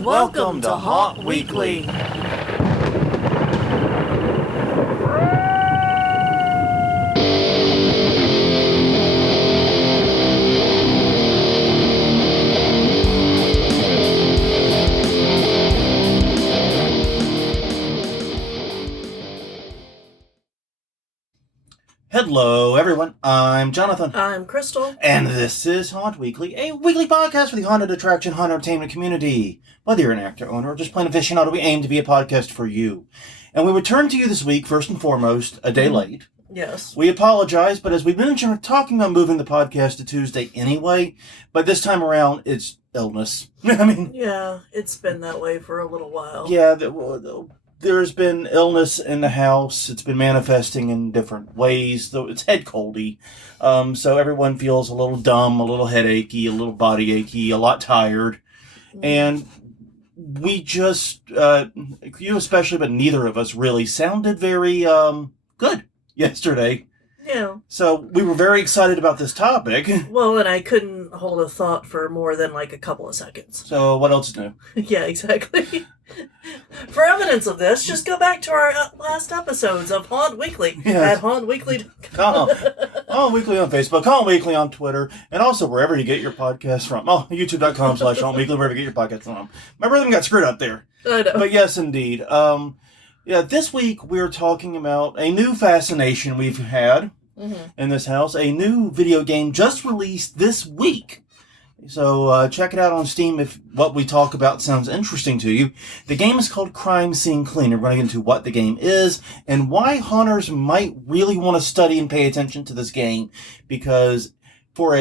Welcome to Haunt Weekly. Hello, everyone. I'm Jonathan. I'm Crystal. And this is Haunt Weekly, a weekly podcast for the haunted attraction, haunted entertainment community. Whether you're an actor, owner, or just plain aficionado, we aim to be a podcast for you. And we return to you this week, first and foremost, a day late. Yes. We apologize, but as we mentioned, we're talking about moving the podcast to Tuesday anyway. But this time around, it's illness. Yeah, it's been that way for a little while. Yeah, there's been illness in the house. It's been manifesting in different ways, though it's head coldy. So everyone feels a little dumb, a little headachy, a little body achy, a lot tired. And we just, you especially, but neither of us really sounded very good yesterday. Yeah. So we were very excited about this topic. Well, and I couldn't hold a thought for more than like a couple of seconds. So what else is new? Yeah, exactly. For evidence of this, just go back to our last episodes of Haunt Weekly at hauntweekly.com. Haunt Weekly on Facebook, Haunt Weekly on Twitter, and also wherever you get your podcast from. Oh, youtube.com/Haunt Weekly, wherever you get your podcast from. My rhythm got screwed up there. I know. But yes, indeed. This week we're talking about a new fascination we've had in this house. A new video game just released this week. So check it out on Steam if what we talk about sounds interesting to you. The game is called Crime Scene Cleaner. We're going to get into what the game is and why haunters might really want to study and pay attention to this game. Because for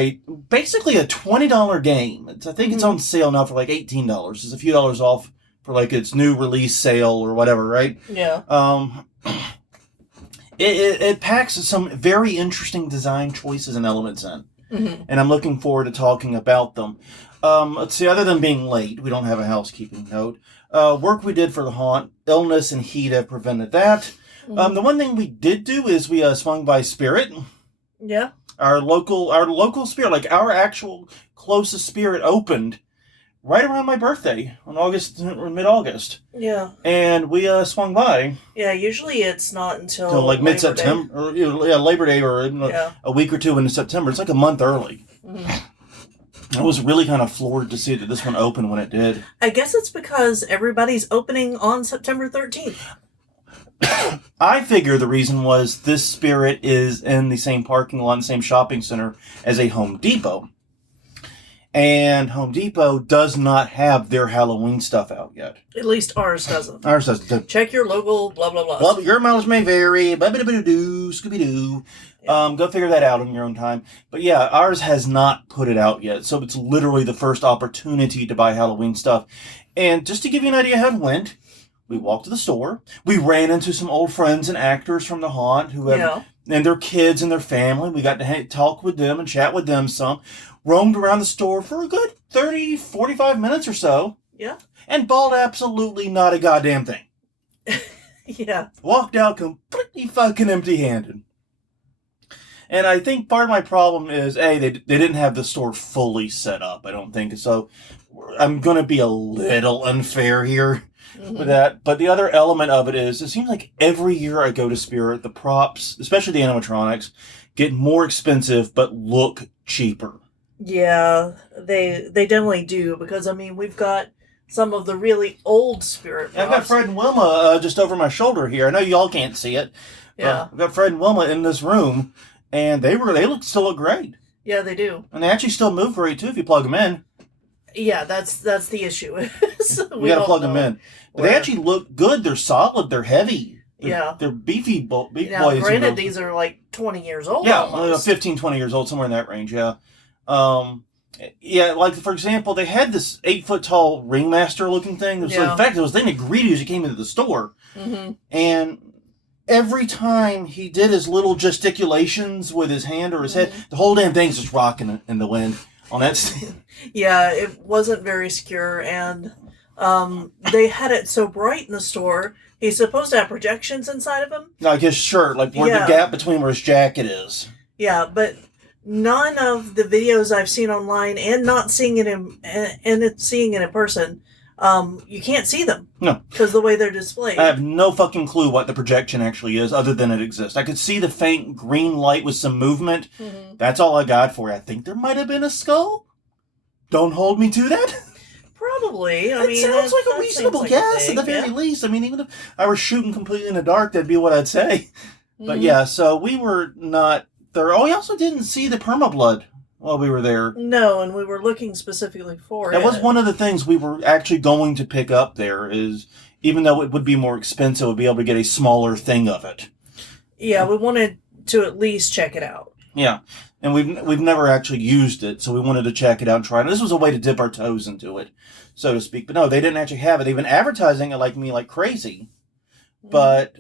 basically a $20 game, I think it's on sale now for like $18. It's a few dollars off for like its new release sale or whatever, right? Yeah. It packs some very interesting design choices and elements in. And I'm looking forward to talking about them. Let's see, other than being late, we don't have a housekeeping note. Work we did for the haunt, illness and heat have prevented that. The one thing we did do is we swung by Spirit. Yeah. Our local Spirit, like our actual closest Spirit opened right around my birthday on mid-August. Yeah. And we swung by. Yeah, usually it's not until like mid-September, or Labor Day, or a week or two into September. It's like a month early. I was really kind of floored to see that this one opened when it did. I guess it's because everybody's opening on September 13th. I figure the reason was this Spirit is in the same parking lot, the same shopping center as a Home Depot. And Home Depot does not have their Halloween stuff out yet. At least ours doesn't. Ours doesn't. Check your local blah, blah, blah. Well, your mileage may vary. Blah-blah-blah-doo, Scooby-Doo. Yeah. Go figure that out on your own time. But yeah, ours has not put it out yet. So it's literally the first opportunity to buy Halloween stuff. And just to give you an idea how it went, we walked to the store. We ran into some old friends and actors from the haunt who have, and their kids and their family. We got to talk with them and chat with them some. Roamed around the store for a good 30, 45 minutes or so. Yeah. And bought absolutely not a goddamn thing. Yeah. Walked out completely fucking empty-handed. And I think part of my problem is, they didn't have the store fully set up, I don't think. So I'm going to be a little unfair here with that. But the other element of it is, it seems like every year I go to Spirit, the props, especially the animatronics, get more expensive but look cheaper. Yeah, they definitely do, because, I mean, we've got some of the really old Spirit props. I've got Fred and Wilma just over my shoulder here. I know y'all can't see it. Yeah. I've got Fred and Wilma in this room, and they still look great. Yeah, they do. And they actually still move great, too, if you plug them in. Yeah, that's the issue. We gotta plug them in. But they actually look good. They're solid. They're heavy. They're beefy boys. Granted, these are like 20 years old. Yeah, 15, 20 years old, somewhere in that range, yeah. Like, for example, they had this 8-foot-tall ringmaster-looking thing. In fact, it was the thing that greeted you as you came into the store. And every time he did his little gesticulations with his hand or his head, the whole damn thing's just rocking in the wind on that stand. Yeah, it wasn't very secure, and they had it so bright in the store, he's supposed to have projections inside of him. Like his shirt, like where the gap between where his jacket is. Yeah, but none of the videos I've seen online and not seeing it seeing it in person you can't see them. No. Because the way they're displayed. I have no fucking clue what the projection actually is, other than it exists. I could see the faint green light with some movement. Mm-hmm. That's all I got for you. I think there might have been a skull. Don't hold me to that. Probably. It sounds like a reasonable guess at the very least. I mean, even if I were shooting completely in the dark, that'd be what I'd say. Mm-hmm. But yeah, so we were not there. Oh, we also didn't see the permablood while we were there. No, and we were looking specifically for it. That was one of the things we were actually going to pick up there, is even though it would be more expensive, we'd be able to get a smaller thing of it. Yeah, we wanted to at least check it out. Yeah, and we've never actually used it, so we wanted to check it out and try it. And this was a way to dip our toes into it, so to speak. But no, they didn't actually have it. They've been advertising it like crazy. But,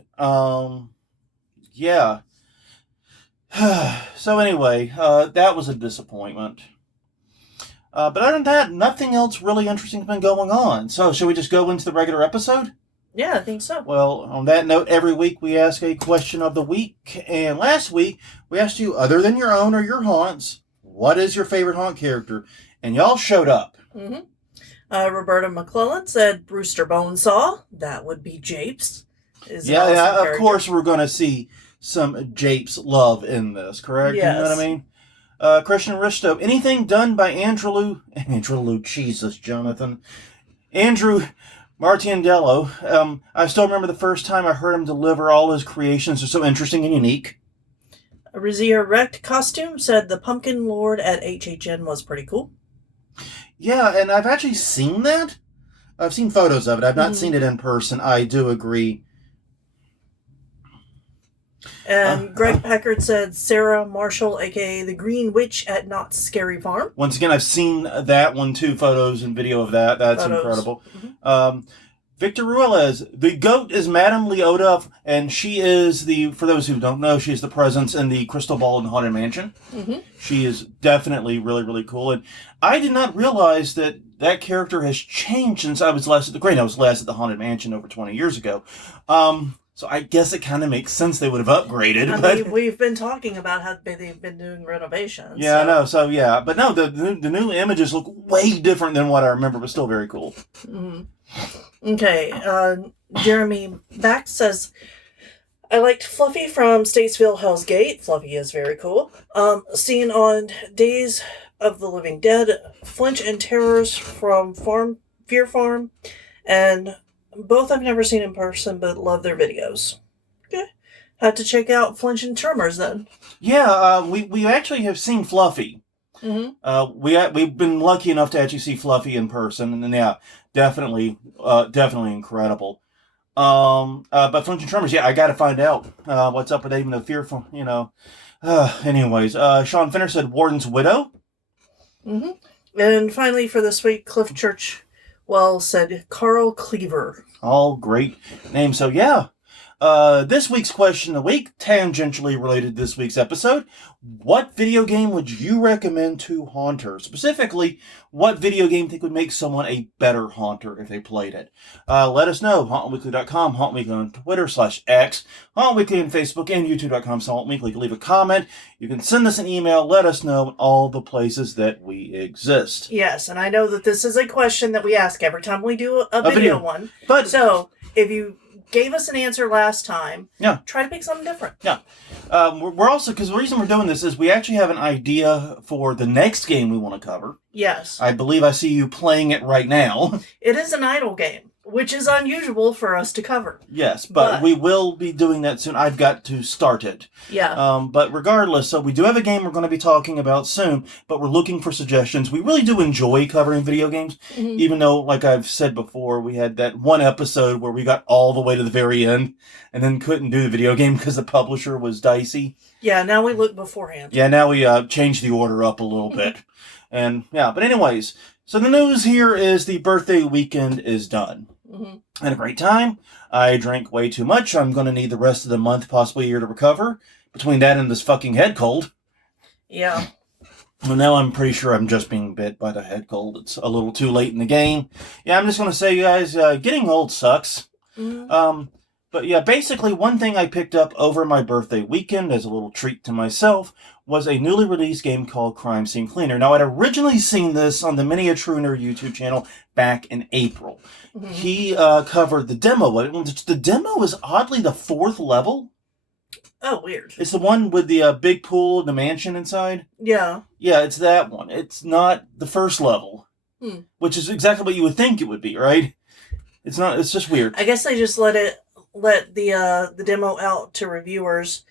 yeah. So anyway, that was a disappointment. But other than that, nothing else really interesting has been going on. So, shall we just go into the regular episode? Yeah, I think so. Well, on that note, every week we ask a question of the week. And last week, we asked you, other than your own or your haunts, what is your favorite haunt character? And y'all showed up. Mm-hmm. Roberta McClellan said Brewster Bonesaw. That would be Japes. Yeah, of course we're going to see some Japes love in this, correct? Yes. You know what I mean? Christian Risto, anything done by Andrew Jesus, Jonathan. Andrew Martiandello. I still remember the first time I heard him deliver. All his creations are so interesting and unique. Razia Wrecked Costume said the Pumpkin Lord at HHN was pretty cool. Yeah, and I've actually seen that. I've seen photos of it. I've not seen it in person. I do agree. And Greg Packard said Sarah Marshall, a.k.a. the Green Witch at Knott's Scary Farm. Once again, I've seen that one too, photos and video of that. That's incredible. Mm-hmm. Victor Ruelas, the goat is Madame Leota, and she is for those who don't know, she is the presence in the Crystal Ball and Haunted Mansion. Mm-hmm. She is definitely really, really cool. And I did not realize that character has changed since I was last at the Haunted Mansion over 20 years ago. So I guess it kind of makes sense they would have upgraded. I mean, we've been talking about how they've been doing renovations. Yeah, I know. So, yeah. But no, the new images look way different than what I remember, but still very cool. Mm-hmm. Okay. Jeremy Bax says, I liked Fluffy from Statesville Hell's Gate. Fluffy is very cool. Seen on Days of the Living Dead, Flinch and Terrors from Fear Farm, and both I've never seen in person, but love their videos. Okay. Had to check out Flinch and Tremors then. Yeah, we actually have seen Fluffy. Mm-hmm. We've been lucky enough to actually see Fluffy in person, and yeah, definitely incredible. But Flinch and Tremors, yeah, I got to find out what's up with even the fearful, anyways, Sean Finner said Warden's Widow. Mm-hmm. And finally for this week, Cliff Churchwell said Carl Cleaver. All great names. So yeah. This week's question of the week, tangentially related to this week's episode. What video game would you recommend to haunters? Specifically, what video game think would make someone a better haunter if they played it? Let us know. HauntWeekly.com, HauntWeekly on Twitter /X, HauntWeekly on Facebook, and YouTube.com/HauntWeekly. You can leave a comment. You can send us an email. Let us know all the places that we exist. Yes, and I know that this is a question that we ask every time we do a video one. But so, if you gave us an answer last time. Yeah. Try to pick something different. Yeah. We're also, because the reason we're doing this is we actually have an idea for the next game we want to cover. Yes. I believe I see you playing it right now. It is an idle game, which is unusual for us to cover. Yes, but we will be doing that soon. I've got to start it. Yeah. But regardless, so we do have a game we're going to be talking about soon, but we're looking for suggestions. We really do enjoy covering video games, even though, like I've said before, we had that one episode where we got all the way to the very end and then couldn't do the video game because the publisher was dicey. Yeah, now we look beforehand. Yeah, now we changed the order up a little bit. And yeah, but anyways, so the news here is the birthday weekend is done. I had a great time. I drank way too much. I'm going to need the rest of the month, possibly a year, to recover. Between that and this fucking head cold. Yeah. Well, now I'm pretty sure I'm just being bit by the head cold. It's a little too late in the game. Yeah, I'm just going to say, you guys, getting old sucks. But yeah, basically one thing I picked up over my birthday weekend as a little treat to myself was a newly released game called Crime Scene Cleaner. Now, I'd originally seen this on the Miniaturiner YouTube channel back in April. Mm-hmm. He covered the demo. The demo is oddly the 4th level. Oh, weird. It's the one with the big pool and the mansion inside? Yeah. Yeah, it's that one. It's not the 1st level, which is exactly what you would think it would be, right? It's not. It's just weird. I guess they just let the demo out to reviewers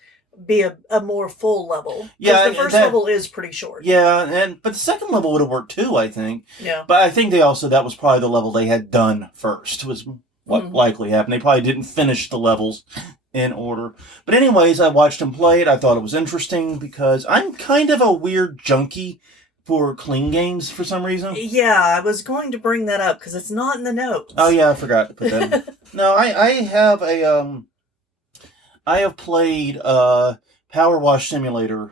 be a more full level. Yeah, the first level is pretty short. Yeah, but the 2nd level would have worked too, I think. Yeah. But I think that was probably the level they had done first, was what likely happened. They probably didn't finish the levels in order. But anyways, I watched him play it. I thought it was interesting because I'm kind of a weird junkie for clean games for some reason. Yeah, I was going to bring that up because it's not in the notes. Oh yeah, I forgot to put that in. No, I have played Power Wash Simulator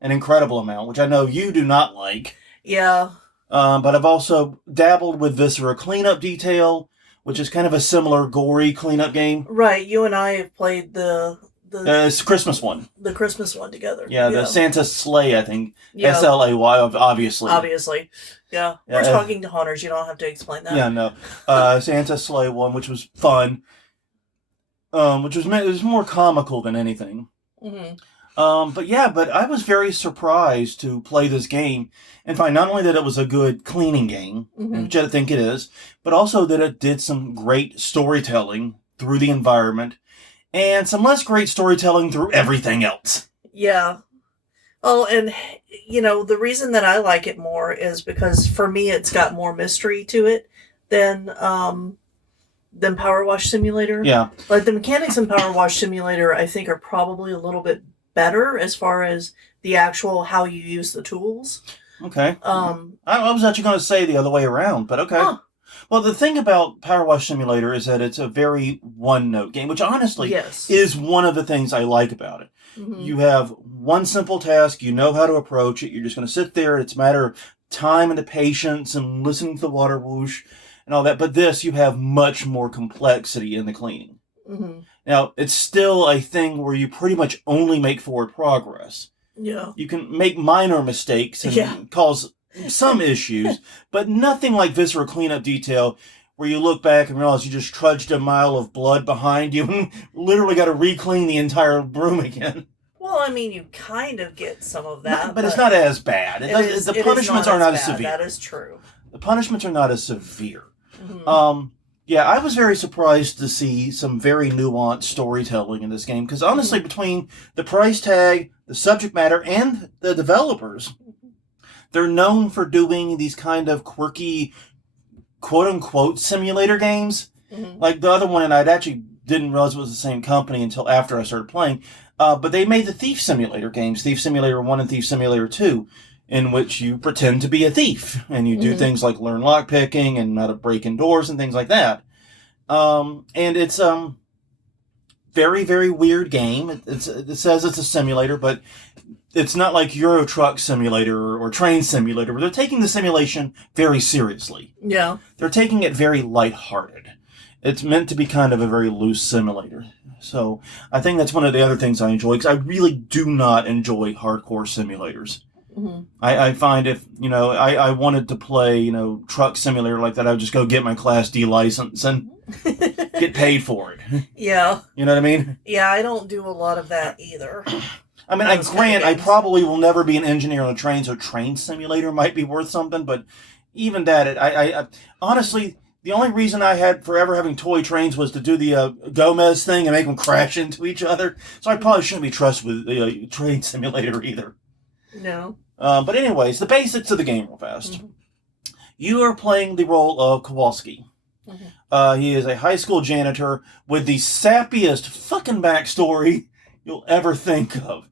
an incredible amount, which I know you do not like. Yeah. But I've also dabbled with Viscera Cleanup Detail, which is kind of a similar gory cleanup game. Right, you and I have played it's the Christmas one. The Christmas one together. Yeah, the Santa Slay, I think. Yeah. SLAY, obviously. Obviously. Yeah. We're talking to hunters, you don't have to explain that. Yeah, no. Santa Slay one, which was fun. It was more comical than anything. Mm-hmm. But I was very surprised to play this game and find not only that it was a good cleaning game, which I think it is, but also that it did some great storytelling through the environment and some less great storytelling through everything else. Yeah. Oh, and, the reason that I like it more is because for me it's got more mystery to it than Power Wash Simulator. Yeah. Like the mechanics in Power Wash Simulator I think are probably a little bit better as far as the actual how you use the tools. Okay. I was actually going to say the other way around, but okay. Huh. Well, the thing about Power Wash Simulator is that it's a very one-note game, which honestly is one of the things I like about it. Mm-hmm. You have one simple task, you know how to approach it, you're just going to sit there, it's a matter of time and the patience and listening to the water whoosh and all that, but this, you have much more complexity in the cleaning. Mm-hmm. Now, it's still a thing where you pretty much only make forward progress. Yeah. You can make minor mistakes and cause some issues, but nothing like Viscera Cleanup Detail, where you look back and realize you just trudged a mile of blood behind you and literally got to re-clean the entire room again. Well, I mean, you kind of get some of that. But it's not as bad. The punishments are not as severe. That is true. The punishments are not as severe. Mm-hmm. I was very surprised to see some very nuanced storytelling in this game, because honestly, between the price tag, the subject matter, and the developers, they're known for doing these kind of quirky, quote-unquote, simulator games. Mm-hmm. Like the other one, and I actually didn't realize it was the same company until after I started playing, but they made the Thief Simulator games, Thief Simulator 1 and Thief Simulator 2, in which you pretend to be a thief, and you do things like learn lockpicking and how to break in doors and things like that. And it's very, very weird game. It says it's a simulator, but it's not like Euro Truck Simulator or Train Simulator, where they're taking the simulation very seriously. Yeah. They're taking it very lighthearted. It's meant to be kind of a very loose simulator. So I think that's one of the other things I enjoy, because I really do not enjoy hardcore simulators. Mm-hmm. I find if, I wanted to play, truck simulator like that, I would just go get my Class D license and get paid for it. Yeah. You know what I mean? Yeah, I don't do a lot of that either. I mean, I probably will never be an engineer on a train, so Train Simulator might be worth something, but even that, I honestly, the only reason I had forever having toy trains was to do the Gomez thing and make them crash into each other, so I probably shouldn't be trusted with the Train Simulator either. No. But anyways, the basics of the game real fast. Mm-hmm. You are playing the role of Kowalski. Mm-hmm. He is a high school janitor with the sappiest fucking backstory you'll ever think of.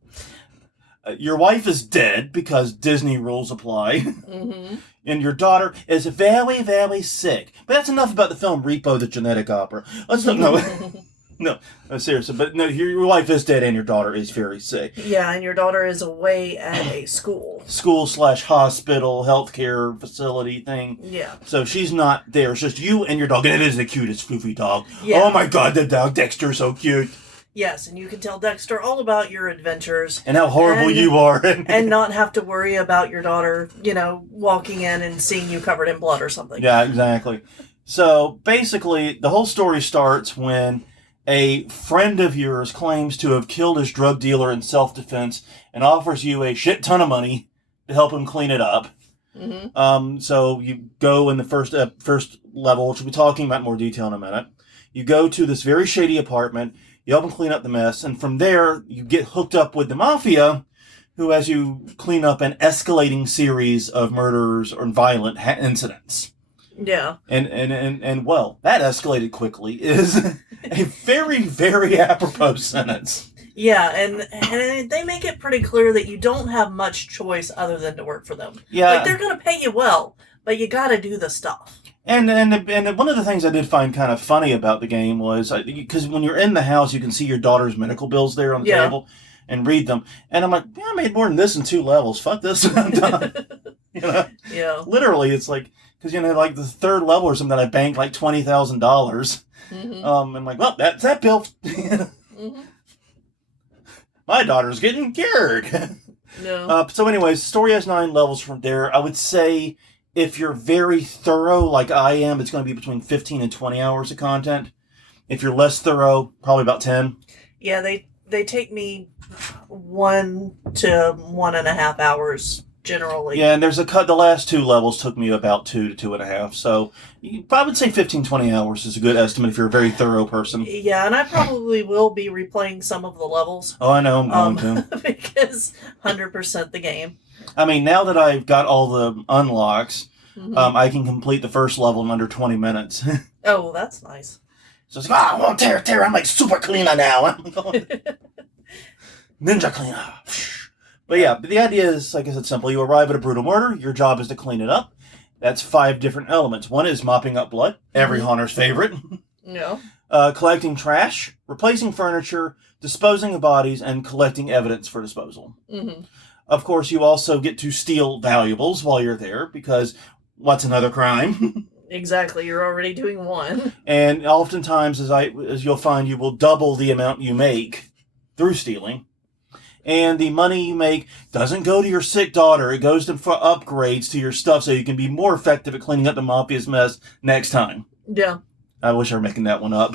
Your wife is dead because Disney rules apply. Mm-hmm. And your daughter is very, very sick. But that's enough about the film Repo the Genetic Opera. Let's not know. No, seriously. But no, your wife is dead and your daughter is very sick. Yeah, and your daughter is away at a school. School/hospital, healthcare facility thing. Yeah. So she's not there. It's just you and your dog. And it is the cutest foofy dog. Yeah. Oh my God, the dog Dexter's so cute. Yes, and you can tell Dexter all about your adventures. And how horrible you are. And not have to worry about your daughter, walking in and seeing you covered in blood or something. Yeah, exactly. So basically, the whole story starts when a friend of yours claims to have killed his drug dealer in self-defense and offers you a shit ton of money to help him clean it up. Mm-hmm. So you go in the first level, which we'll be talking about in more detail in a minute. You go to this very shady apartment. You help him clean up the mess, and from there you get hooked up with the mafia, who has you clean up an escalating series of murders or violent incidents. Yeah. And well, that escalated quickly is a very, very apropos sentence. Yeah, and they make it pretty clear that you don't have much choice other than to work for them. Yeah. Like, they're going to pay you well, but you got to do the stuff. And one of the things I did find kind of funny about the game was, because when you're in the house, you can see your daughter's medical bills there on the table and read them. And I'm like, I made more than this in 2 levels. Fuck this. I'm done. Yeah. Literally, it's like, because, like the 3rd level or something, I banked like $20,000. Mm-hmm. I'm like, well, that's that bill. Mm-hmm. My daughter's getting cured. No. So anyways, the story has 9 levels from there. I would say if you're very thorough, like I am, it's going to be between 15 and 20 hours of content. If you're less thorough, probably about 10. Yeah, they take me 1 to 1.5 hours generally. Yeah, and there's the last 2 levels took me about 2 to 2.5. So you probably would say 15, 20 hours is a good estimate if you're a very thorough person. Yeah, and I probably will be replaying some of the levels. Oh, I know, I'm going to. Because 100% the game. I mean, now that I've got all the unlocks, Mm-hmm. I can complete the first level in under 20 minutes. Oh, that's nice. So it's like, oh, Terra, I'm like super cleaner now. I'm going ninja cleaner. But yeah, the idea is, like I said, simple. You arrive at a brutal murder. Your job is to clean it up. That's 5 different elements. One is mopping up blood, every haunter's favorite. Yeah. Collecting trash, replacing furniture, disposing of bodies, and collecting evidence for disposal. Mm-hmm. Of course, you also get to steal valuables while you're there, because what's another crime? Exactly. You're already doing 1. And oftentimes, as you'll find, you will double the amount you make through stealing. And the money you make doesn't go to your sick daughter. It goes to for upgrades to your stuff so you can be more effective at cleaning up the mafia's mess next time. Yeah. I wish I were making that one up.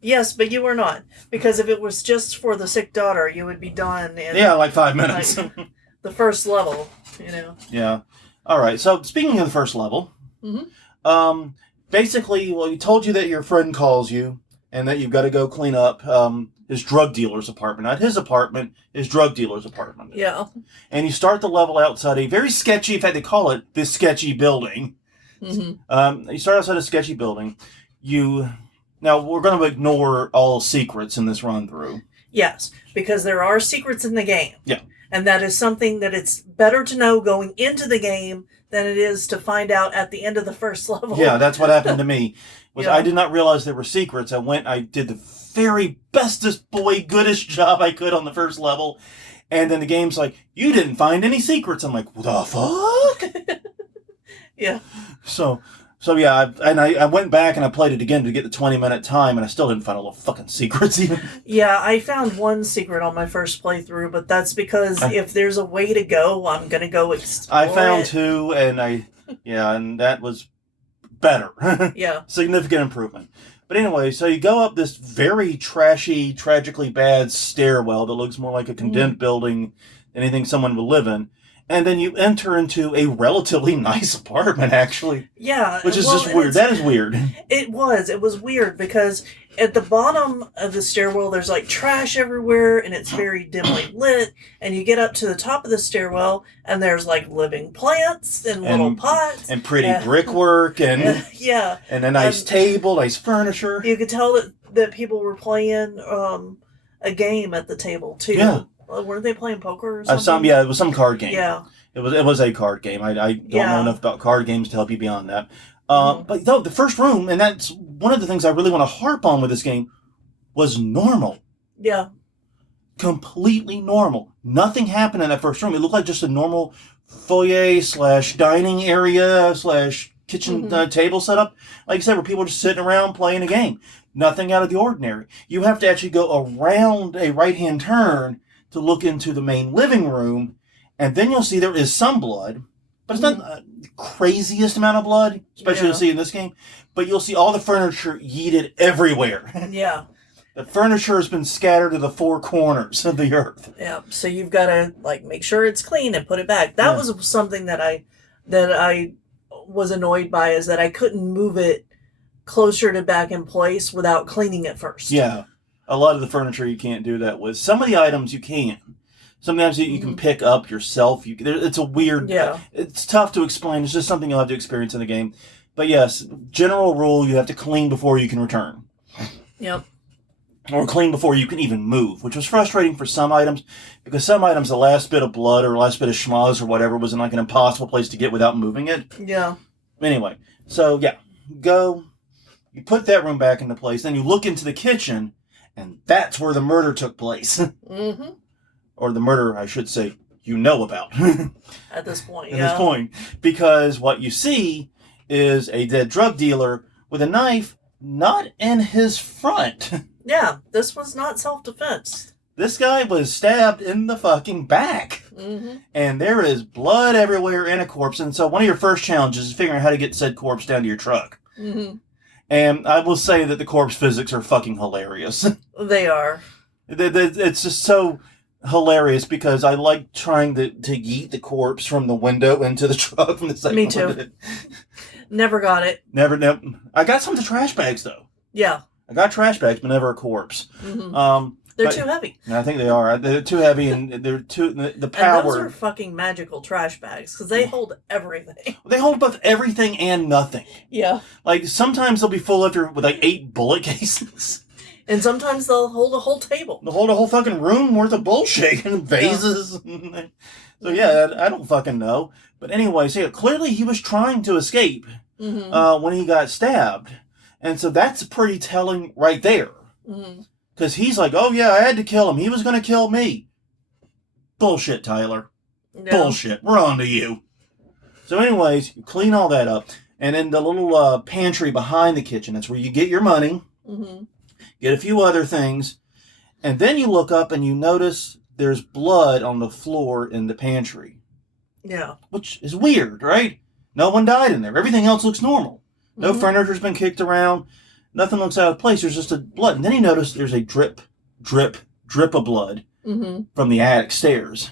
Yes, but you are not. Because if it was just for the sick daughter, you would be done in like 5 minutes. the first level, Yeah. All right. So speaking of the first level, basically, well, he told you that your friend calls you and that you've got to go clean up his drug dealer's apartment. Not his apartment, his drug dealer's apartment. Yeah. And you start the level outside a very sketchy, in fact, they call it this sketchy building. Mm-hmm. You start outside a sketchy building. Now, we're going to ignore all secrets in this run-through. Yes, because there are secrets in the game. Yeah. And that is something that it's better to know going into the game than it is to find out at the end of the first level. Yeah, that's what happened to me. Yeah. I did not realize there were secrets. I did the very bestest boy, goodest job I could on the first level. And then the game's like, you didn't find any secrets. I'm like, what the fuck? Yeah. So yeah, I went back and I played it again to get the 20-minute time, and I still didn't find all the fucking secrets even. Yeah, I found 1 secret on my first playthrough, but that's because if there's a way to go, I'm going to go explore I found it. 2, and that was better. Yeah. Significant improvement. But anyway, so you go up this very trashy, tragically bad stairwell that looks more like a condemned building than anything someone would live in. And then you enter into a relatively nice apartment, actually. Yeah. Which is just weird. That is weird. It was weird because at the bottom of the stairwell, there's like trash everywhere and it's very dimly lit. And you get up to the top of the stairwell and there's like living plants and little pots. And pretty brickwork and yeah. And a nice table, nice furniture. You could tell that people were playing a game at the table too. Yeah. Weren't they playing poker or something? It was some card game. Yeah. It was a card game. I don't know enough about card games to help you beyond that. But no, the first room, and that's one of the things I really want to harp on with this game, was normal. Yeah. Completely normal. Nothing happened in that first room. It looked like just a normal foyer / dining area / kitchen table setup. Like I said, where people are just sitting around playing a game. Nothing out of the ordinary. You have to actually go around a right-hand turn to look into the main living room, and then you'll see there is some blood, but it's not the craziest amount of blood, especially you'll see in this game, but you'll see all the furniture yeeted everywhere. Yeah. The furniture has been scattered to the four corners of the earth. Yeah, so you've got to make sure it's clean and put it back. That was something that I was annoyed by, is that I couldn't move it closer to back in place without cleaning it first. Yeah, a lot of the furniture you can't do that with. Some of the items you can. Sometimes you can pick up yourself. It's a weird. Yeah. It's tough to explain. It's just something you'll have to experience in the game. But yes, general rule: you have to clean before you can return. Yep. Or clean before you can even move, which was frustrating for some items, because some items, the last bit of blood or last bit of schmozz or whatever was in an impossible place to get without moving it. Yeah. Anyway, so yeah, you put that room back into place, then you look into the kitchen, and that's where the murder took place. Mm-hmm. Or the murder, I should say, you know about. At this point, At this point. Because what you see is a dead drug dealer with a knife not in his front. Yeah, this was not self-defense. This guy was stabbed in the fucking back. Mm-hmm. And there is blood everywhere and a corpse. And so one of your first challenges is figuring out how to get said corpse down to your truck. Mm-hmm. And I will say that the corpse physics are fucking hilarious. They are. It's just so hilarious because I like trying to yeet the corpse from the window into the truck. From the second Me too. window. Never got it. Never. I got some of the trash bags, though. Yeah. I got trash bags, but never a corpse. Mm-hmm. They're too heavy. I think they are. They're too heavy, and they're too the power. And those are fucking magical trash bags because they hold everything. They hold both everything and nothing. Yeah. Like sometimes they'll be full after with 8 bullet cases, and sometimes they'll hold a whole table. They'll hold a whole fucking room worth of bullshit and vases. Yeah. So yeah, I don't fucking know. But anyway, so yeah, clearly he was trying to escape when he got stabbed. And so that's pretty telling right there. Because he's like, oh yeah, I had to kill him. He was going to kill me. Bullshit, Tyler. No. Bullshit. We're on to you. So anyways, you clean all that up. And in the little pantry behind the kitchen, that's where you get your money. Get a few other things. And then you look up and you notice there's blood on the floor in the pantry. Yeah. Which is weird, right? No one died in there. Everything else looks normal. No furniture's been kicked around. Nothing looks out of place. There's just a blood. And then you notice there's a drip of blood from the attic stairs.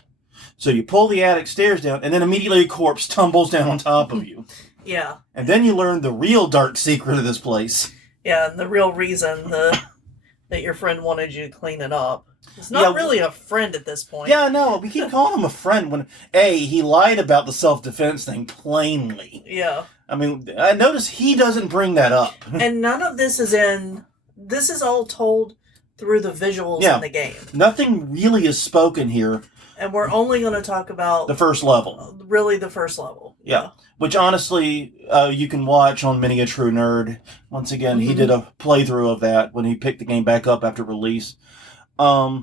So you pull the attic stairs down, and then immediately a corpse tumbles down on top of you. Yeah. And then you learn the real dark secret of this place. Yeah, and the real reason that your friend wanted you to clean it up. It's not really a friend at this point. Yeah, no, we keep calling him a friend when, he lied about the self-defense thing plainly. Yeah. I mean, I notice he doesn't bring that up. And none of this is this is all told through the visuals in the game. Nothing really is spoken here. And we're only going to talk about the first level. Really the first level. Yeah. Which honestly, you can watch on Many a True Nerd. Once again, he did a playthrough of that when he picked the game back up after release. But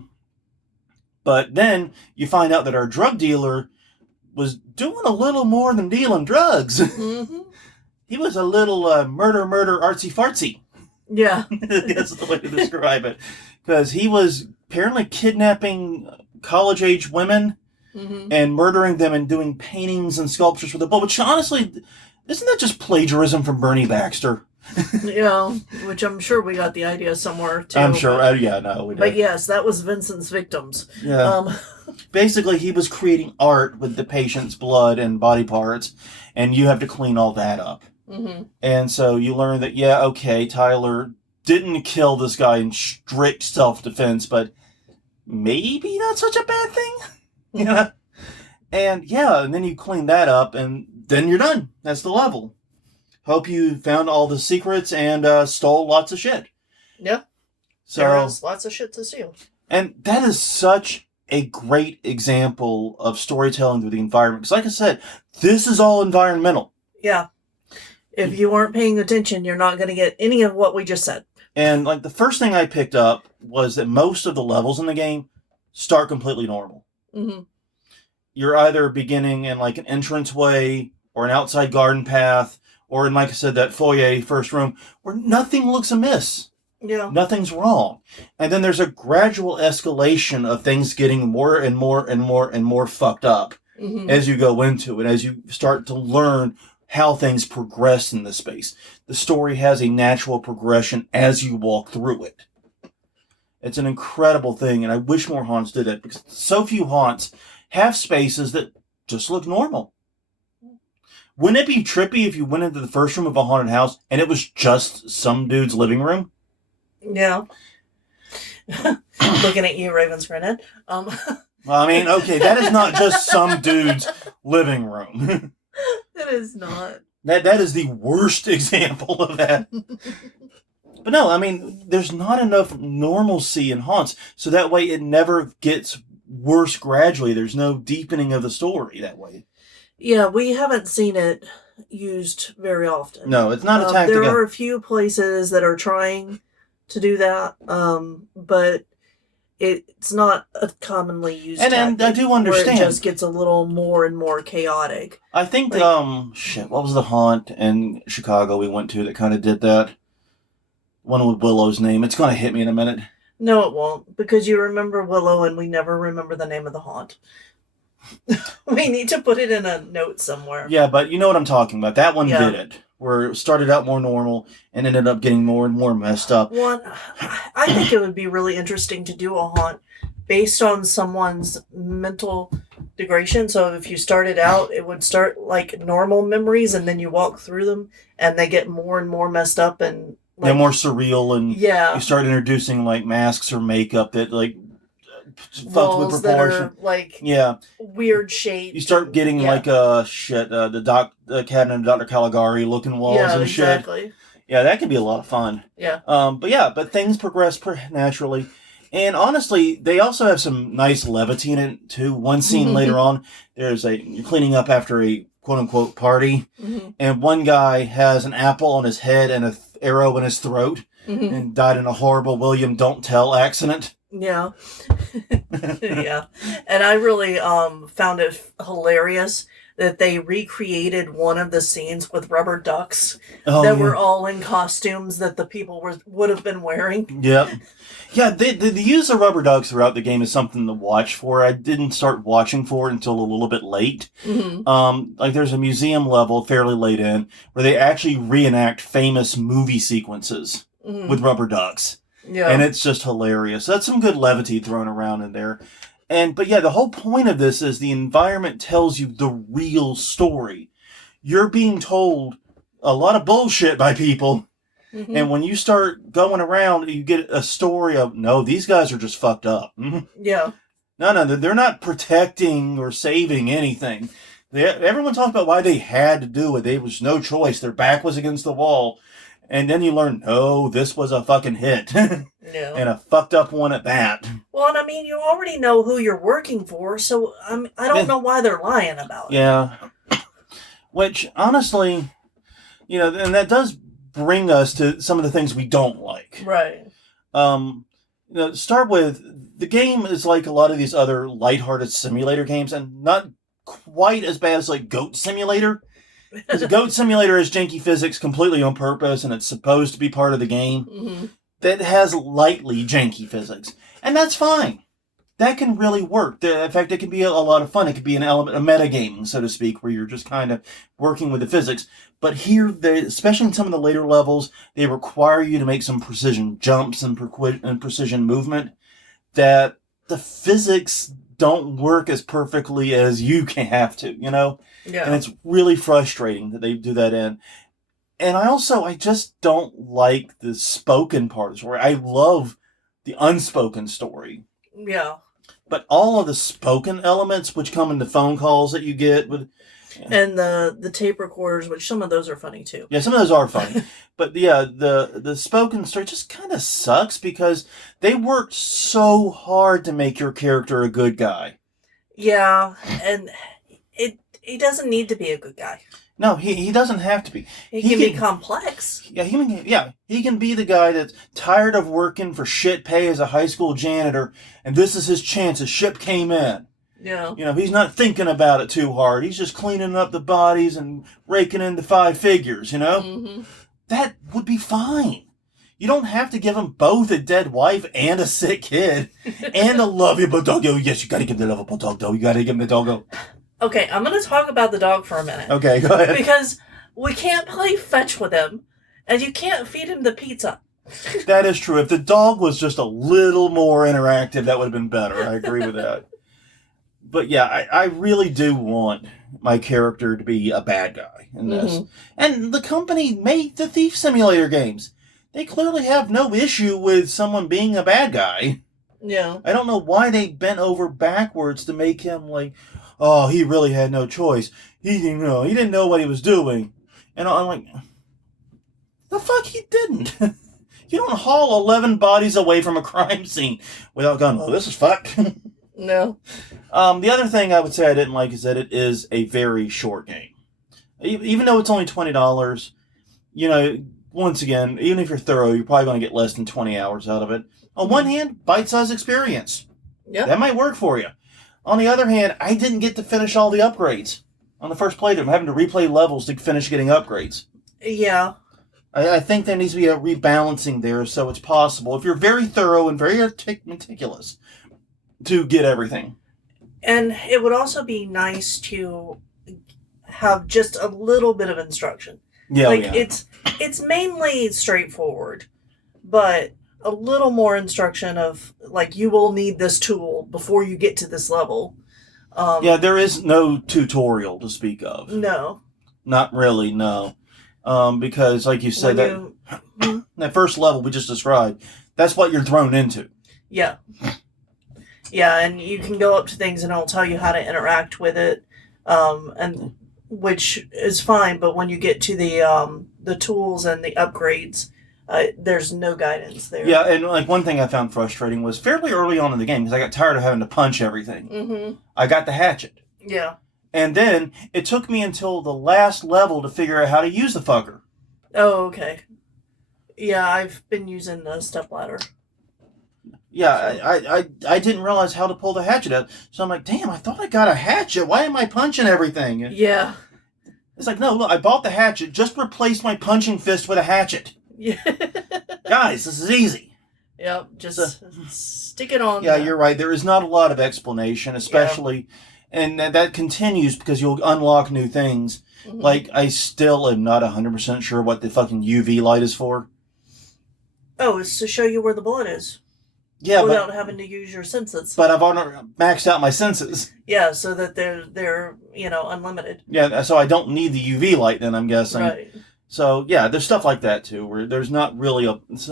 then you find out that our drug dealer was doing a little more than dealing drugs. He was a little murder, artsy fartsy. Yeah. That's the way to describe it. Because he was apparently kidnapping college-age women and murdering them and doing paintings and sculptures with the blood. Which honestly, isn't that just plagiarism from Bernie Baxter? Yeah, which I'm sure we got the idea somewhere too. I'm sure. We did. But yes, that was Vincent's victims. Yeah. Basically, he was creating art with the patient's blood and body parts, and you have to clean all that up. And so you learn that, Tyler didn't kill this guy in strict self-defense, but maybe not such a bad thing. Yeah. And then you clean that up, and then you're done. That's the level. Hope you found all the secrets and stole lots of shit. Yeah. So there is lots of shit to steal. And that is such a great example of storytelling through the environment. Because like I said, this is all environmental. Yeah. If you weren't paying attention, you're not going to get any of what we just said. And like the first thing I picked up was that most of the levels in the game start completely normal. You're either beginning in like an entranceway or an outside garden path, or in, like I said, that foyer first room where nothing looks amiss. Yeah. Nothing's wrong. And then there's a gradual escalation of things getting more and more and more and more fucked up as you go into it, as you start to learn how things progress in the space. The story has a natural progression as you walk through it. It's an incredible thing, and I wish more haunts did it, because so few haunts have spaces that just look normal. Wouldn't it be trippy if you went into the first room of a haunted house and it was just some dude's living room? Yeah. Looking at you, Raven's granted. Well, I mean, okay, that is not just some dude's living room. It is not. That is the worst example of that. But no, I mean, there's not enough normalcy in haunts, so that way it never gets worse gradually. There's no deepening of the story that way. Yeah, we haven't seen it used very often. No, it's not a tactic. There are a few places that are trying to do that, but it's not a commonly used tactic. I do understand. Where it just gets a little more and more chaotic. I think, what was the haunt in Chicago we went to that kind of did that? One with Willow's name. It's going to hit me in a minute. No, it won't, because you remember Willow and we never remember the name of the haunt. We need to put it in a note somewhere. Yeah, but you know what I'm talking about. That one did it. Where it started out more normal and ended up getting more and more messed up. Well, I think it would be really interesting to do a haunt based on someone's mental degradation. So if you started out, it would start like normal memories, and then you walk through them, and they get more and more messed up, and they're more surreal, and you start introducing like masks or makeup that like fucks with proportion. That are weird shapes. You start getting the cabinet of Dr. Caligari looking walls and exactly. shit. Yeah, that could be a lot of fun. Yeah. But things progress naturally. And honestly, they also have some nice levity in it too. One scene later on, you're cleaning up after a quote unquote party, and one guy has an apple on his head and an arrow in his throat, and died in a horrible William Don't Tell accident. Yeah. Yeah. And I really found it hilarious that they recreated one of the scenes with rubber ducks were all in costumes that the people would have been wearing. Yep. Yeah, the use of rubber ducks throughout the game is something to watch for. I didn't start watching for it until a little bit late. Like there's a museum level fairly late in where they actually reenact famous movie sequences with rubber ducks. Yeah. And it's just hilarious. That's some good levity thrown around in there. But the whole point of this is the environment tells you the real story. You're being told a lot of bullshit by people. And when you start going around, you get a story of, no, these guys are just fucked up. Yeah. No, they're not protecting or saving anything. Everyone talks about why they had to do it. There was no choice. Their back was against the wall. And then you learn, no, this was a fucking hit. Yeah. And a fucked up one at that. Well, and I mean, you already know who you're working for, so I don't know why they're lying about it. Yeah. Which, honestly, and that does bring us to some of the things we don't like. Right. Start with, the game is like a lot of these other lighthearted simulator games, and not quite as bad as like Goat Simulator. Because Goat Simulator has janky physics completely on purpose, and it's supposed to be part of the game. That has lightly janky physics. And that's fine. That can really work. In fact, it can be a lot of fun. It could be an element of metagaming, so to speak, where you're just kind of working with the physics. But here, especially in some of the later levels, they require you to make some precision jumps and precision movement that the physics don't work as perfectly as you can have to, Yeah. And it's really frustrating that they do that in. And I just don't like the spoken part of the story. I love the unspoken story. Yeah. But all of the spoken elements, which come in the phone calls that you get with... And the tape recorders, which some of those are funny too. Yeah, some of those are funny. But the spoken story just kind of sucks because they worked so hard to make your character a good guy. Yeah, and he doesn't need to be a good guy. No, he doesn't have to be. He can be complex. Yeah, he can be the guy that's tired of working for shit pay as a high school janitor, and this is his chance. His ship came in. Yeah. He's not thinking about it too hard. He's just cleaning up the bodies and raking in the 5 figures, That would be fine. You don't have to give him both a dead wife and a sick kid and a lovable doggo. Yes, you gotta give the lovable doggo. You gotta give him the doggo. Okay, I'm going to talk about the dog for a minute. Okay, go ahead. Because we can't play fetch with him, and you can't feed him the pizza. That is true. If the dog was just a little more interactive, that would have been better. I agree with that. But yeah, I really do want my character to be a bad guy in this. Mm-hmm. And the company made the Thief Simulator games. They clearly have no issue with someone being a bad guy. Yeah. I don't know why they bent over backwards to make him like, oh, he really had no choice. He didn't know what he was doing. And I'm like, the fuck he didn't. You don't haul 11 bodies away from a crime scene without going, oh, this is fuck. No. The other thing I would say I didn't like is that it is a very short game. Even though it's only $20, once again, even if you're thorough, you're probably going to get less than 20 hours out of it. On one hand, bite-sized experience. Yeah. That might work for you. On the other hand, I didn't get to finish all the upgrades. On the first playthrough, I'm having to replay levels to finish getting upgrades. Yeah. I think there needs to be a rebalancing there so it's possible, if you're very thorough and very meticulous, to get everything. And it would also be nice to have just a little bit of instruction. Yeah, It's mainly straightforward, but a little more instruction of, like, you will need this tool before you get to this level. There is no tutorial to speak of. No. Not really, no. Because, like you said, that first level we just described, that's what you're thrown into. Yeah. Yeah, and you can go up to things and it'll tell you how to interact with it, and which is fine. But when you get to the tools and the upgrades, there's no guidance there. Yeah, and like one thing I found frustrating was fairly early on in the game, because I got tired of having to punch everything. Mm-hmm. I got the hatchet. Yeah. And then it took me until the last level to figure out how to use the fucker. Oh, okay. Yeah, I've been using the stepladder. Yeah, I didn't realize how to pull the hatchet out. So I'm like, damn, I thought I got a hatchet. Why am I punching everything? Yeah. It's like, no, look, I bought the hatchet. Just replaced my punching fist with a hatchet. Yeah. Guys, this is easy. Yep, just stick it on. Yeah, you're right. There is not a lot of explanation, especially... Yeah. And that continues because you'll unlock new things. Mm-hmm. Like, I still am not 100% sure what the fucking UV light is for. Oh, it's to show you where the blood is. Yeah, without having to use your senses. But I've already maxed out my senses. Yeah, so that they're unlimited. Yeah, so I don't need the UV light then, I'm guessing. Right. So, yeah, there's stuff like that, too, where there's not really it's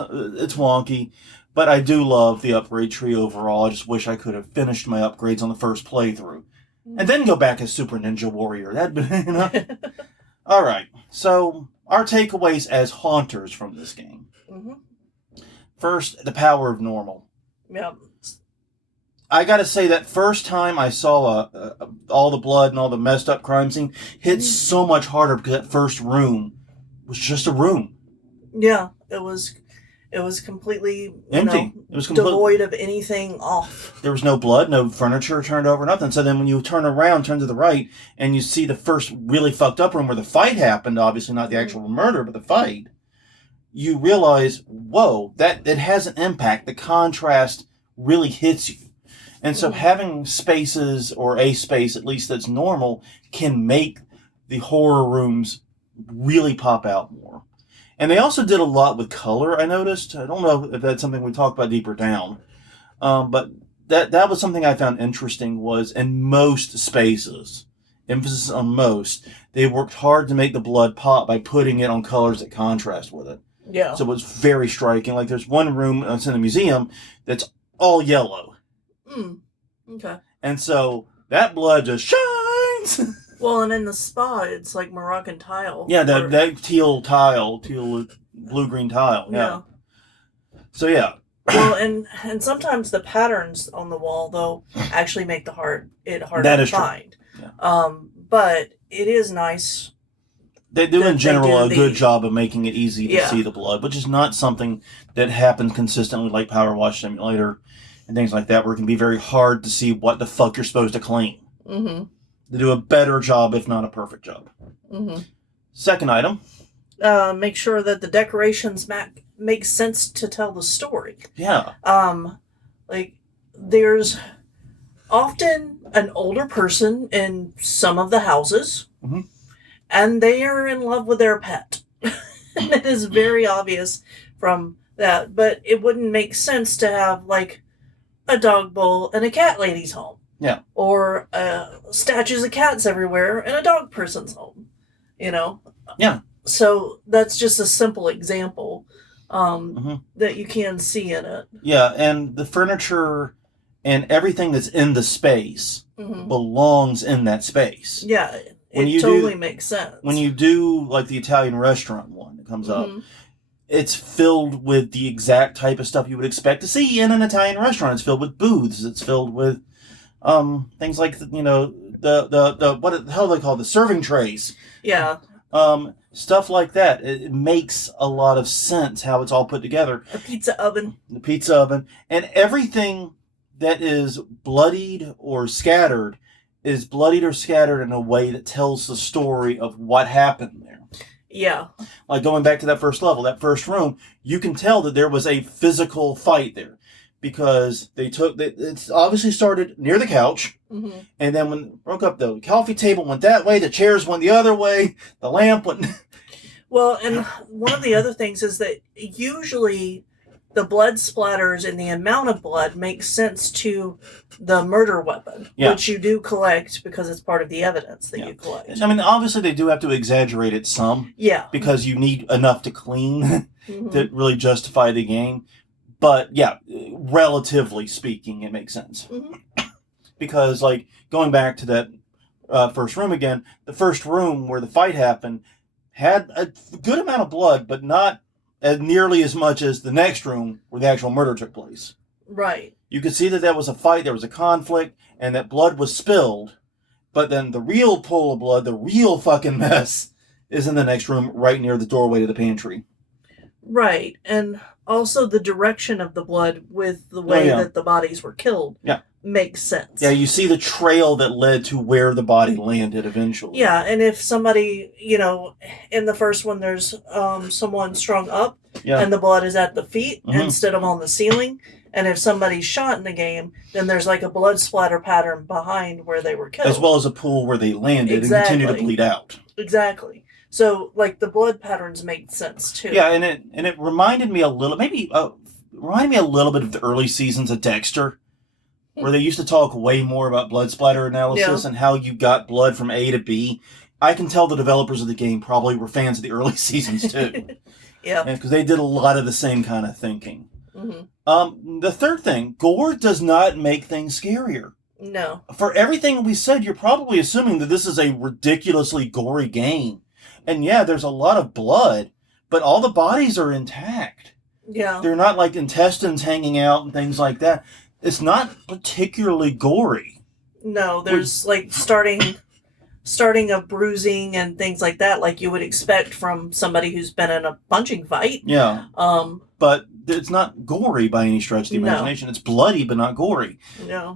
wonky. But I do love the upgrade tree overall. I just wish I could have finished my upgrades on the first playthrough. And then go back as Super Ninja Warrior. That'd All right. So, our takeaways as haunters from this game. Mm-hmm. First, the power of normal. Yep. I gotta say, that first time I saw all the blood and all the messed up crime scene hit so much harder because that first room was just a room. Yeah, it was completely empty. It was completely devoid of anything off. There was no blood, no furniture turned over, nothing. So then when you turn to the right, and you see the first really fucked up room where the fight happened, obviously not the actual murder, but the fight, you realize, whoa, that it has an impact. The contrast really hits you. And so having spaces, or a space at least that's normal, can make the horror rooms really pop out more. And they also did a lot with color, I noticed. I don't know if that's something we talk about deeper down. But that was something I found interesting, was in most spaces, emphasis on most, they worked hard to make the blood pop by putting it on colors that contrast with it. Yeah. So it was very striking. Like, there's one room that's in the museum that's all yellow. Okay. And so that blood just shines. Well, and in the spa, it's like Moroccan tile. Yeah, that teal blue-green tile. Yeah. So, yeah. Well, and sometimes the patterns on the wall, though, actually make it harder to find. Yeah. But it is nice. They do, in general, a good job of making it easy to see the blood, which is not something that happens consistently like Power Wash Simulator and things like that, where it can be very hard to see what the fuck you're supposed to clean. Mm-hmm. They do a better job, if not a perfect job. Mm-hmm. Second item. Make sure that the decorations makes sense to tell the story. Yeah. Like there's often an older person in some of the houses, Mm-hmm. and they are in love with their pet. And it is very obvious from that, but it wouldn't make sense to have like a dog bowl in a cat lady's home. Yeah. Or statues of cats everywhere in a dog person's home. You know? Yeah. So that's just a simple example that you can see in it. Yeah, and the furniture and everything that's in the space belongs in that space. Yeah, it totally makes sense. When you do, like, the Italian restaurant one that comes up, it's filled with the exact type of stuff you would expect to see in an Italian restaurant. It's filled with booths. It's filled with things like, the what the hell do they call it? The serving trays. Yeah. Stuff like that. It makes a lot of sense how it's all put together. A pizza oven. The pizza oven. And everything that is bloodied or scattered is bloodied or scattered in a way that tells the story of what happened there. Yeah. Like going back to that first level, that first room, you can tell that there was a physical fight there. Because it's obviously started near the couch, and then when it broke up, the coffee table went that way, the chairs went the other way, the lamp went... Well, and one of the other things is that usually the blood splatters and the amount of blood makes sense to the murder weapon, which you do collect because it's part of the evidence that you collect. I mean, obviously they do have to exaggerate it some. Yeah. Because you need enough to clean to really justify the game. But, yeah, relatively speaking, it makes sense. Because, like, going back to that first room again, the first room where the fight happened had a good amount of blood, but not nearly as much as the next room where the actual murder took place. Right. You could see that there was a fight, there was a conflict, and that blood was spilled. But then the real pool of blood, the real fucking mess, is in the next room right near the doorway to the pantry. Right. And also the direction of the blood with the way that the bodies were killed makes sense. Yeah, you see the trail that led to where the body landed eventually. Yeah, and if somebody, in the first one there's someone strung up and the blood is at the feet instead of on the ceiling, and if somebody's shot in the game, then there's like a blood splatter pattern behind where they were killed. As well as a pool where they landed and continue to bleed out. Exactly. So, like, the blood patterns make sense, too. Yeah, and it reminded me a little, bit of the early seasons of Dexter, where they used to talk way more about blood splatter analysis and how you got blood from A to B. I can tell the developers of the game probably were fans of the early seasons, too. Yeah. Because they did a lot of the same kind of thinking. The third thing, gore does not make things scarier. No. For everything we said, you're probably assuming that this is a ridiculously gory game. And yeah, there's a lot of blood, but all the bodies are intact. Yeah. They're not like intestines hanging out and things like that. It's not particularly gory. No, there's like starting of bruising and things like that, like you would expect from somebody who's been in a punching fight. Yeah. But it's not gory by any stretch of the imagination. It's bloody, but not gory. No.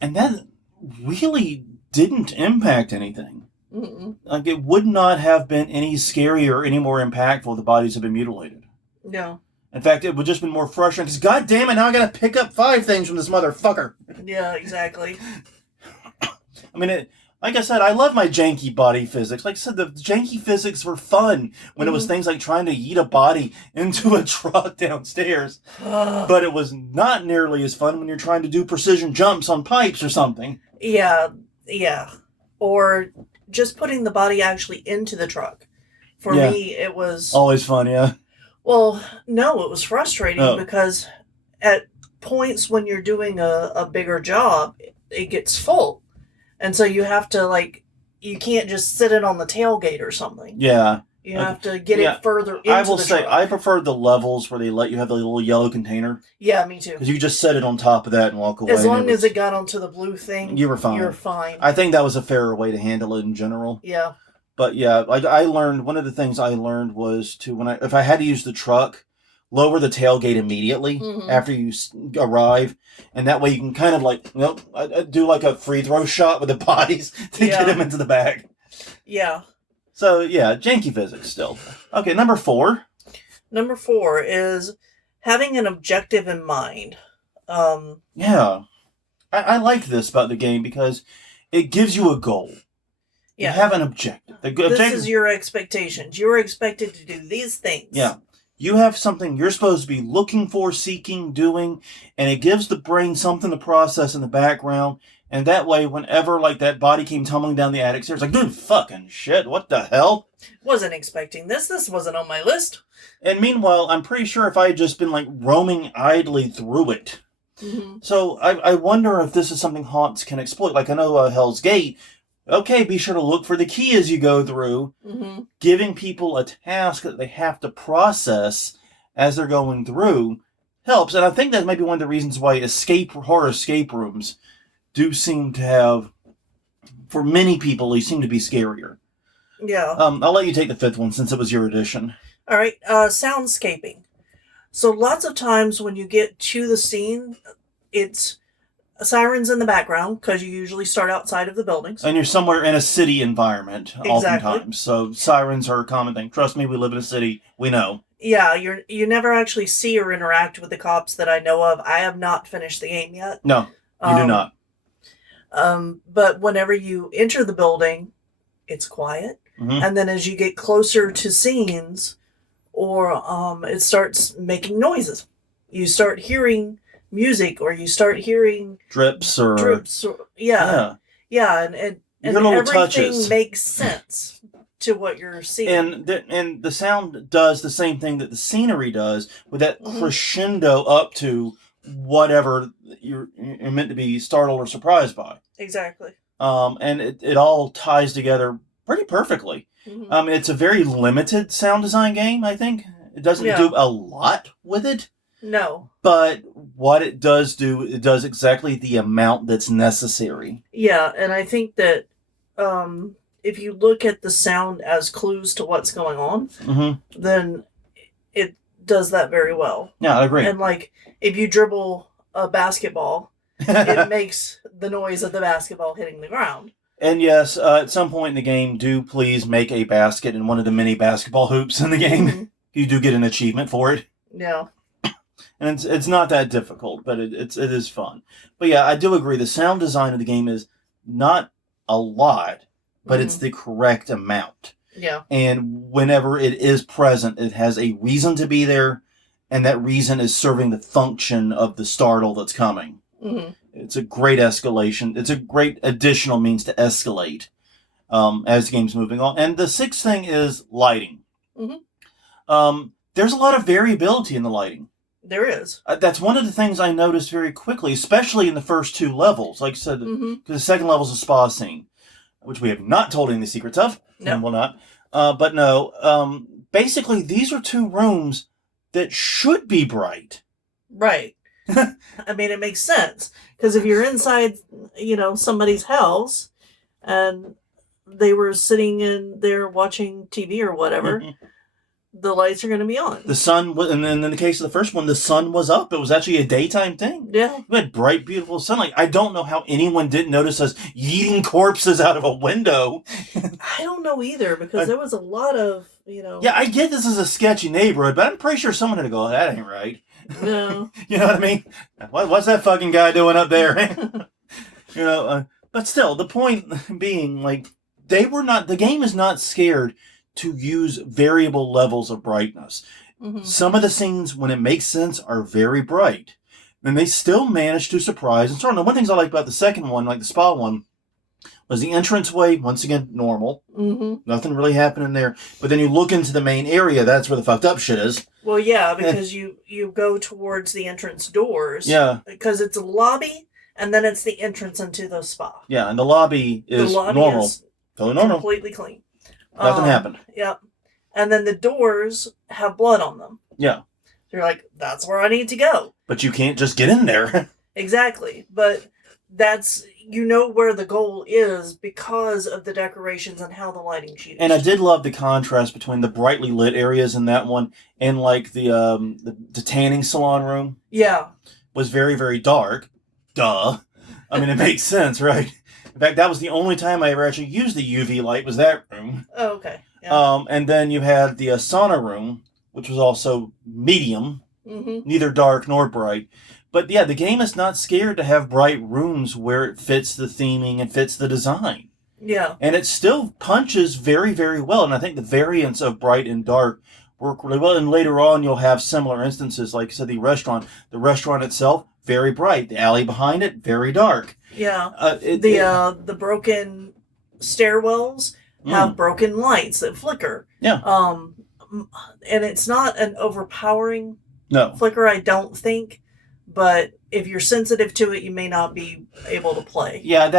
And that really didn't impact anything. Like, it would not have been any scarier or any more impactful if the bodies had been mutilated. No. In fact, it would just been more frustrating because, god damn it, now I gotta pick up 5 things from this motherfucker. Yeah, exactly. I mean, like I said, I love my janky body physics. Like I said, the janky physics were fun when it was things like trying to yeet a body into a truck downstairs. But it was not nearly as fun when you're trying to do precision jumps on pipes or something. Yeah. Or just putting the body actually into the truck. For me, it was... always fun, yeah. Well, no, it was frustrating because at points when you're doing a bigger job, it gets full. And so you have to, like, you can't just sit it on the tailgate or something. Yeah. You have to get it further into the truck. I will say, I prefer the levels where they let you have the little yellow container. Yeah, me too. Because you just set it on top of that and walk away. As long as it got onto the blue thing, you were fine. You're fine. I think that was a fairer way to handle it in general. Yeah. But yeah, like I learned, one of the things I learned was to, if I had to use the truck, lower the tailgate immediately after you arrive. And that way you can kind of like, do like a free throw shot with the bodies to get them into the bag. Yeah. So, yeah, janky physics still. Okay, number 4. Number 4 is having an objective in mind. Yeah. I like this about the game because it gives you a goal. You have an objective. This is your expectations. You're expected to do these things. Yeah. You have something you're supposed to be looking for, seeking, doing, and it gives the brain something to process in the background. And that way, whenever like that body came tumbling down the attic stairs, like, dude, fucking shit, what the hell? Wasn't expecting this. This wasn't on my list. And meanwhile, I'm pretty sure if I had just been like roaming idly through it. Mm-hmm. So I wonder if this is something haunts can exploit. Like I know Hell's Gate. Okay, be sure to look for the key as you go through. Mm-hmm. Giving people a task that they have to process as they're going through helps. And I think that may be one of the reasons why horror escape rooms do seem to have, for many people, they seem to be scarier. Yeah. I'll let you take the 5th one since it was your edition. All right. Soundscaping. So lots of times when you get to the scene, it's sirens in the background because you usually start outside of the buildings. And you're somewhere in a city environment oftentimes. So sirens are a common thing. Trust me, we live in a city. We know. Yeah, you never actually see or interact with the cops that I know of. I have not finished the game yet. No, you do not. But whenever you enter the building, it's quiet. Mm-hmm. And then as you get closer to scenes, or it starts making noises. You start hearing music, or you start hearing drips, or yeah, and everything touches. Makes sense to what you're seeing. And the sound does the same thing that the scenery does, with that crescendo up to whatever you're meant to be startled or surprised by. Exactly. And it all ties together pretty perfectly. Mm-hmm. It's a very limited sound design game, I think. It doesn't do a lot with it. No. But what it does do, it does exactly the amount that's necessary. Yeah, and I think that if you look at the sound as clues to what's going on, then it does that very well. Yeah, I agree. And like, if you dribble a basketball, it makes the noise of the basketball hitting the ground. And yes, at some point in the game, do please make a basket in one of the mini basketball hoops in the game. Mm-hmm. You do get an achievement for it. Yeah. And it's not that difficult, but it is fun. But yeah, I do agree. The sound design of the game is not a lot, but it's the correct amount. Yeah. And whenever it is present, it has a reason to be there, and that reason is serving the function of the startle that's coming. Mm-hmm. It's a great escalation. It's a great additional means to escalate as the game's moving on. And the 6th thing is lighting. Mm-hmm. There's a lot of variability in the lighting. There is. That's one of the things I noticed very quickly, especially in the first 2 levels. Like I said, because the second level is a spa scene, which we have not told any secrets of. No. And will not. But no, basically, these are 2 rooms that should be bright. Right. I mean, it makes sense. Because if you're inside, somebody's house, and they were sitting in there watching TV or whatever, the lights are going to be on. The sun, and then in the case of the first one, the sun was up. It was actually a daytime thing. Yeah. We had bright, beautiful sunlight. I don't know how anyone didn't notice us yeeting corpses out of a window. I don't know either, because there was a lot of, Yeah, I get this is a sketchy neighborhood, but I'm pretty sure someone had to go, that ain't right. No. You know what I mean? What's that fucking guy doing up there? But still, the point being, like, the game is not scared to use variable levels of brightness. Mm-hmm. Some of the scenes, when it makes sense, are very bright. And they still manage to surprise and sort of. One of the things I like about the second one, like the spa one, was the entranceway, once again, normal. Mm-hmm. Nothing really happening there. But then you look into the main area, that's where the fucked up shit is. Well, yeah, because you go towards the entrance doors. Yeah. Because it's a lobby, and then it's the entrance into the spa. Yeah, and the lobby is normal. Totally normal. Completely clean. Nothing happened. Yeah. And then the doors have blood on them. Yeah. You're like, that's where I need to go. But you can't just get in there. Exactly. But that's, where the goal is because of the decorations and how the lighting's used. And I did love the contrast between the brightly lit areas in that one and like the tanning salon room. Yeah. Was very, very dark. Duh. I mean, it makes sense, right? In fact, that was the only time I ever actually used the UV light was that room. Oh, okay. Yeah. And then you had the sauna room, which was also medium, Mm-hmm. neither dark nor bright. But yeah, the game is not scared to have bright rooms where it fits the theming and fits the design. Yeah. And it still punches very, very well. And I think the variants of bright and dark work really well. And later on, you'll have similar instances. Like I said, the restaurant. The restaurant itself, very bright. The alley behind it, very dark. Yeah. The broken stairwells have broken lights that flicker. Yeah. And it's not an overpowering No. flicker, I don't think. But if you're sensitive to it, you may not be able to play. Yeah,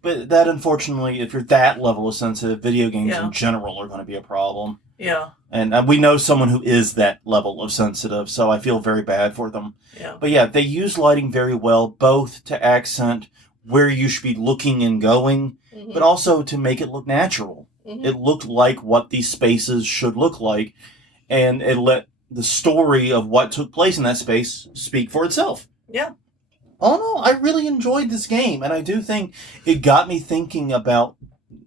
but that unfortunately, if you're that level of sensitive, video games in general are going to be a problem. Yeah. And we know someone who is that level of sensitive, so I feel very bad for them. Yeah. But yeah, they use lighting very well, both to accent where you should be looking and going, but also to make it look natural. Mm-hmm. It looked like what these spaces should look like, and it let the story of what took place in that space speak for itself. Yeah. Oh no, I really enjoyed this game, and I do think it got me thinking about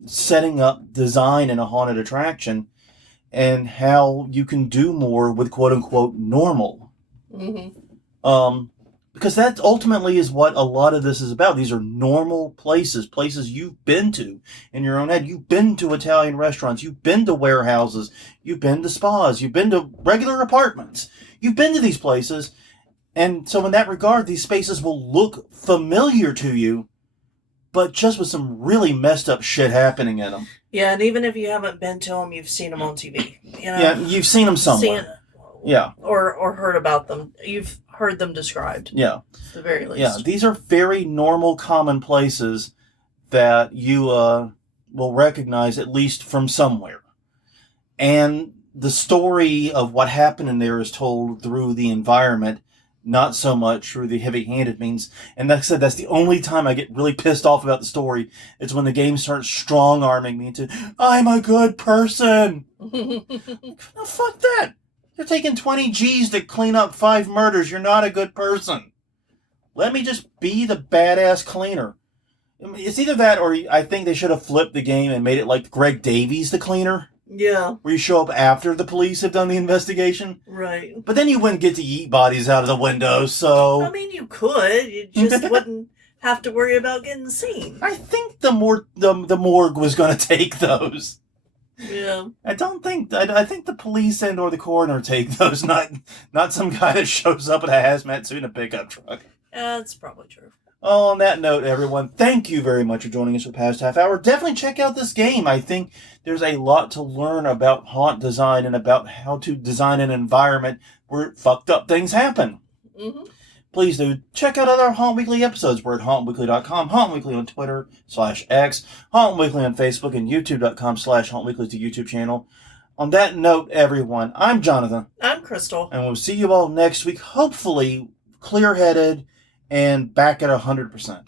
setting up design in a haunted attraction and how you can do more with quote-unquote normal. Mm-hmm. Because that ultimately is what a lot of this is about. These are normal places you've been to in your own head. You've been to Italian restaurants. You've been to warehouses. You've been to spas. You've been to regular apartments. You've been to these places. And so in that regard, these spaces will look familiar to you, but just with some really messed up shit happening in them. Yeah, and even if you haven't been to them, you've seen them on TV. You know? Yeah, you've seen them somewhere. Or heard about them. You've heard them described. Yeah. At the very least. Yeah, these are very normal, common places that you will recognize at least from somewhere. And the story of what happened in there is told through the environment, not so much through the heavy-handed means. And like I said, that's the only time I get really pissed off about the story. It's when the game starts strong-arming me into, I'm a good person. No, fuck that. You're taking 20 G's to clean up 5 murders. You're not a good person. Let me just be the badass cleaner. It's either that or I think they should have flipped the game and made it like Greg Davies the cleaner. Yeah. Where you show up after the police have done the investigation. Right. But then you wouldn't get to yeet bodies out of the window, so... I mean, you could. You just wouldn't have to worry about getting seen. I think the morgue was going to take those. Yeah. I think the police and or the coroner take those, not some guy that shows up in a hazmat suit in a pickup truck. That's probably true. Oh, on that note, everyone, thank you very much for joining us for the past half hour. Definitely check out this game. I think there's a lot to learn about haunt design and about how to design an environment where fucked up things happen. Mm-hmm. Please do check out other Haunt Weekly episodes. We're at hauntweekly.com, Haunt Weekly on Twitter /X, Haunt Weekly on Facebook, and youtube.com/Haunt Weekly's the YouTube channel. On that note, everyone, I'm Jonathan. I'm Crystal. And we'll see you all next week, hopefully clear-headed and back at 100%.